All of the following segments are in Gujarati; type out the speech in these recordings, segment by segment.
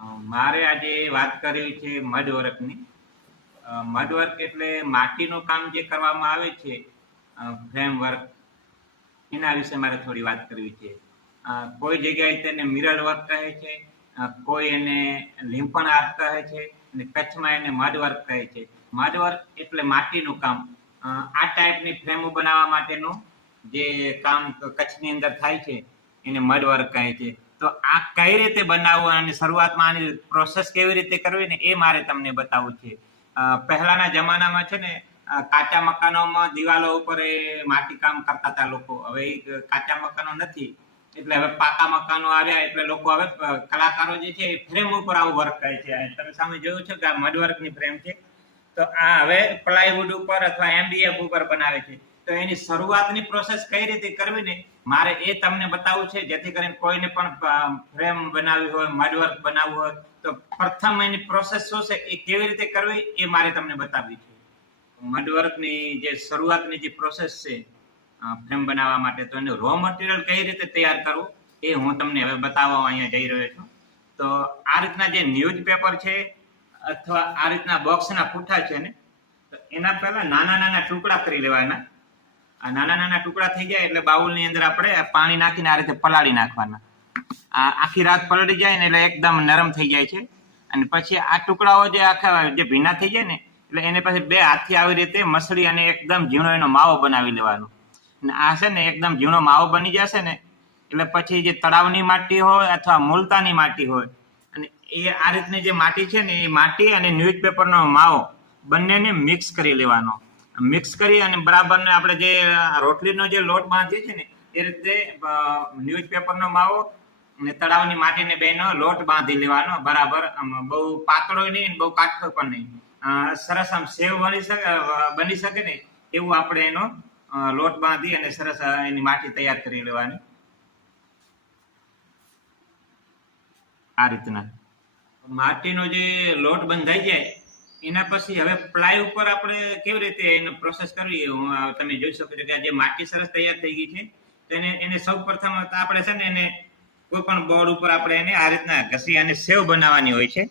મારે આજે વાત કરવી છે મડવર્કની. મડવર્ક એટલે માટીનું કામ જે કરવામાં આવે છે, ફ્રેમવર્ક, એના વિશે મારે થોડી વાત કરવી છે. કોઈ જગ્યાએ તેને મિરર વર્ક કહે છે, કોઈ એને લીંપણ આર્ટ કહે છે, અને કચ્છમાં એને મડવર્ક કહે છે. મડવર્ક એટલે માટીનું કામ. આ ટાઈપની ફ્રેમો બનાવવા માટેનું જે કામ કચ્છની અંદર થાય છે એને મડવર્ક કહે છે. તો આ કઈ રીતે બનાવવું અને શરૂઆતમાં આની પ્રોસેસ કેવી રીતે કરવી ને એ મારે તમને બતાવવું છે. પહેલાના જમાનામાં છે ને કાચા મકાનોમાં દિવાલો ઉપર એ માટી કામ કરતા હતા લોકો. હવે એ કાચા મકાનો નથી, એટલે હવે પાકા મકાનો આવ્યા એટલે લોકો હવે કલાકારો જે છે એ ફ્રેમ ઉપર આવું વર્ક કરે છે. તમે સામે જોયું છે કે આ મડવર્કની ફ્રેમ છે. તો આ હવે પ્લાયવુડ ઉપર અથવા એમડીએફ ઉપર બનાવે છે. તો એની શરૂઆતની પ્રોસેસ કઈ રીતે કરવી ને મારે એ તમને બતાવવું છે, જેથી કરીને કોઈને પણ ફ્રેમ બનાવવી હોય, મડવર્ક બનાવવું હોય તો પ્રથમ એની પ્રોસેસ શું છે એ કેવી રીતે કરવી એ મારે તમને બતાવવી છે. મડવર્કની જે શરૂઆતની જે પ્રોસેસ છે ફ્રેમ બનાવવા માટે, તો એનું રો મટીરિયલ કઈ રીતે તૈયાર કરવું એ હું તમને હવે બતાવવા અહીંયા જઈ રહ્યો છું. તો આ રીતના જે ન્યૂઝપેપર છે અથવા આ રીતના બોક્સના પૂઠા છે ને, તો એના પહેલા નાના નાના ટુકડા કરી લેવાના. આ નાના નાના ટુકડા થઈ જાય એટલે બાઉલની અંદર આપણે પાણી નાખીને આ રીતે પલાળી નાખવાના. આ આખી રાત પલળી જાય ને એટલે એકદમ નરમ થઈ જાય છે. અને પછી આ ટુકડાઓ જે આખા જે ભીના થઈ જાય ને એટલે એને પછી બે હાથથી આવી રીતે મસળી અને એકદમ ઝીણો એનો માવો બનાવી લેવાનો. અને આ છે ને એકદમ ઝીણો માવો બની જશે ને એટલે પછી જે તળાવની માટી હોય અથવા મુલતાની માટી હોય, અને એ આ રીતની જે માટી છે ને એ માટી અને ન્યૂઝપેપરનો માવો બંનેને મિક્સ કરી લેવાનો. મિક્સ કરી અને બરાબર આપણે જે રોટલીનો જે લોટ બાંધીએ છીએ ને એ રીતે ન્યૂઝપેપરનો માવો અને તળાવની માટીને બેનો લોટ બાંધી લેવાનો બરાબર. બહુ પાતળો નહીં, બહુ કાઠો પણ નહીં, સરસ આમ સેવ બની શકે ને એવું આપણે એનો લોટ બાંધી અને સરસ એની માટી તૈયાર કરી લેવાની. આ રીતના માટીનો જે લોટ બંધાઈ જાય એના પછી હવે પ્લાય ઉપર આપણે કેવી રીતે એનો પ્રોસેસ કરવી તમે જોઈ શકો છો કે આ જે માટી સરસ તૈયાર થઈ ગઈ છે. તો એને સૌ પ્રથમ આપણે છે ને એને કોઈ પણ બોર્ડ ઉપર આપણે એને આ રીતના ઘસી અને સેવ બનાવવાની હોય છે.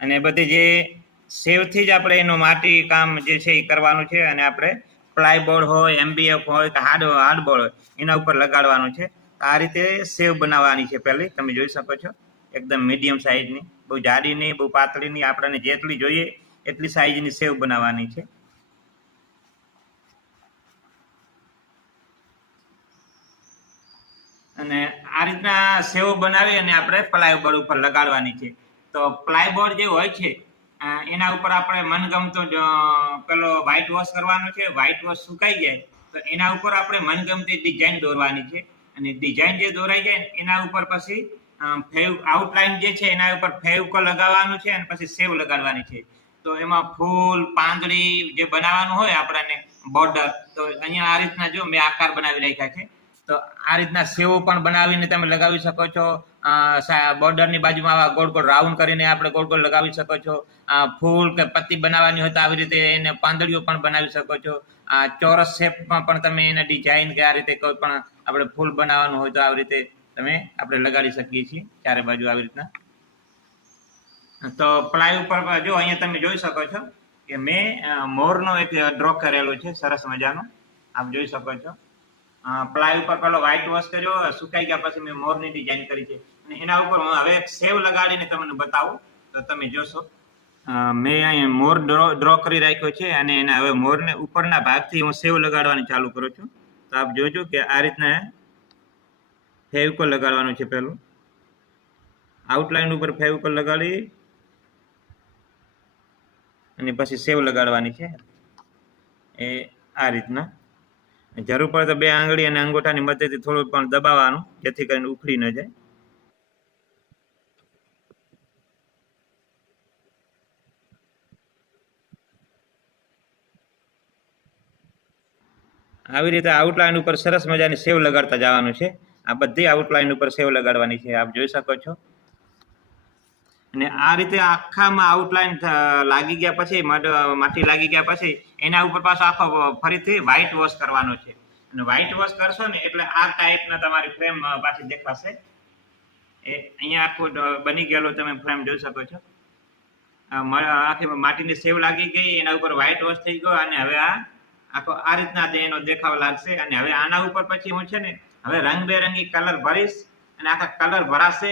અને બધી જે સેવથી જ આપણે એનું માટી કામ જે છે એ કરવાનું છે. અને આપણે પ્લાય બોર્ડ હોય, એમડીએફ હોય કે હાર્ડ બોર્ડ હોય એના ઉપર લગાડવાનું છે. આ રીતે સેવ બનાવવાની છે. પહેલી તમે જોઈ શકો છો એકદમ મીડિયમ સાઈઝની, બહુ જાડી નહીં, બહુ પાતળી નહીં, આપણને જેટલી જોઈએ એટલી સાઈઝની સેવ બનાવવાની છે. અને આ રીતના સેવ બનાવી અને આપણે પ્લાયબોર્ડ ઉપર લગાડવાની છે. તો પ્લાયબોર્ડ જે હોય છે એના ઉપર આપણે મનગમતો પેલો વ્હાઈટ વોશ કરવાનો છે. વ્હાઈટ વોશ સુકાઈ જાય તો એના ઉપર આપણે મનગમતી ડિઝાઇન દોરવાની છે. અને ડિઝાઇન જે દોરાઈ જાય એના ઉપર પછી આઉટલાઈન જે છે એના ઉપર ફેવિકોલ લગાવવાનું છે અને પછી સેવ લગાડવાની છે. તો એમાં ફૂલ, પાંદડી જે બનાવવાનું હોય આપણને બોર્ડર, તો અહીંયા આ રીતના જો મેં આકાર બનાવી રાખ્યા છે. તો આ રીતના સેવો પણ બનાવીને તમે લગાવી શકો છો. બોર્ડરની બાજુમાં આવા ગોળ ગોળ રાઉન્ડ કરીને આપણે ગોળ ગોળ લગાવી શકો છો. ફૂલ કે પત્તી બનાવવાની હોય તો આવી રીતે એને પાંદડીઓ પણ બનાવી શકો છો. ચોરસ શેપમાં પણ તમે એને ડિઝાઇન કે આ રીતે કોઈ પણ આપણે ફૂલ બનાવવાનું હોય તો આવી રીતે આપણે લગાડી શકીએ છીએ ચારે બાજુ આવી રીતના. તો પ્લાય ઉપર જો અહીંયા તમે જોઈ શકો છો કે મેં મોરનો એક ડ્રો કરેલો છે સરસ મજાનો, આપ જોઈ શકો છો. પ્લાય ઉપર પેલો વ્હાઈટ વોશ કર્યો, સુકાઈ ગયા પછી મેં મોરની ડિઝાઇન કરી છે. અને એના ઉપર હું હવે એક સેવ લગાડીને તમને બતાવું તો તમે જોશો. મેં અહીંયા મોર ડ્રો કરી રાખ્યો છે અને એના હવે મોરને ઉપરના ભાગથી હું સેવ લગાડવાની ચાલુ કરું છું. તો આપ જોજો કે આ રીતના ફેવિકોલ લગાડવાનું છે. પેલું આઉટલાઈન ઉપર ફેવિકોલ લગાડી અને પછી સેવ લગાડવાની છે. એ આ રીતના જરૂર પડે તો બે આંગળી અને અંગૂઠાની મદદથી થોડું પણ દબાવવાનું, જેથી કરીને ઉખડી ન જાય. આવી રીતે આઉટલાઈન ઉપર સરસ મજાની સેવ લગાડતા જવાનું છે. આ બધી આઉટલાઈન ઉપર સેવ લગાડવાની છે, આપ જોઈ શકો છો. અને આ રીતે આખામાં આઉટલાઈન લાગી ગયા પછી, માટી લાગી ગયા પછી એના ઉપર પાછો આખો ફરીથી વ્હાઈટ વોશ કરવાનો છે. અને વ્હાઈટ વોશ કરશો ને એટલે આ ટાઈપના તમારી ફ્રેમ પાછી દેખાશે. એ અહીંયા આખું બની ગયેલો તમે ફ્રેમ જોઈ શકો છો. આખી માટીની સેવ લાગી ગઈ, એના ઉપર વ્હાઈટ વોશ થઈ ગયો અને હવે આખો આ રીતના એનો દેખાવ લાગશે. અને હવે આના ઉપર પછી હું છે ને હવે રંગબેરંગી કલર ભરીશ અને આખા કલર ભરાશે.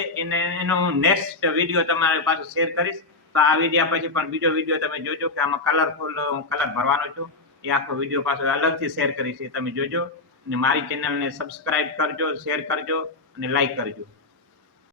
એનો હું નેક્સ્ટ વિડીયો તમારી પાસે શેર કરીશ. તો આ વિડીયા પછી પણ બીજો વિડીયો તમે જોજો કે આમાં કલરફુલ હું કલર ભરવાનો છું. એ આખો વિડીયો પાછો અલગથી શેર કરીશ, એ તમે જોજો. અને મારી ચેનલને સબસ્ક્રાઇબ કરજો, શેર કરજો અને લાઈક કરજો.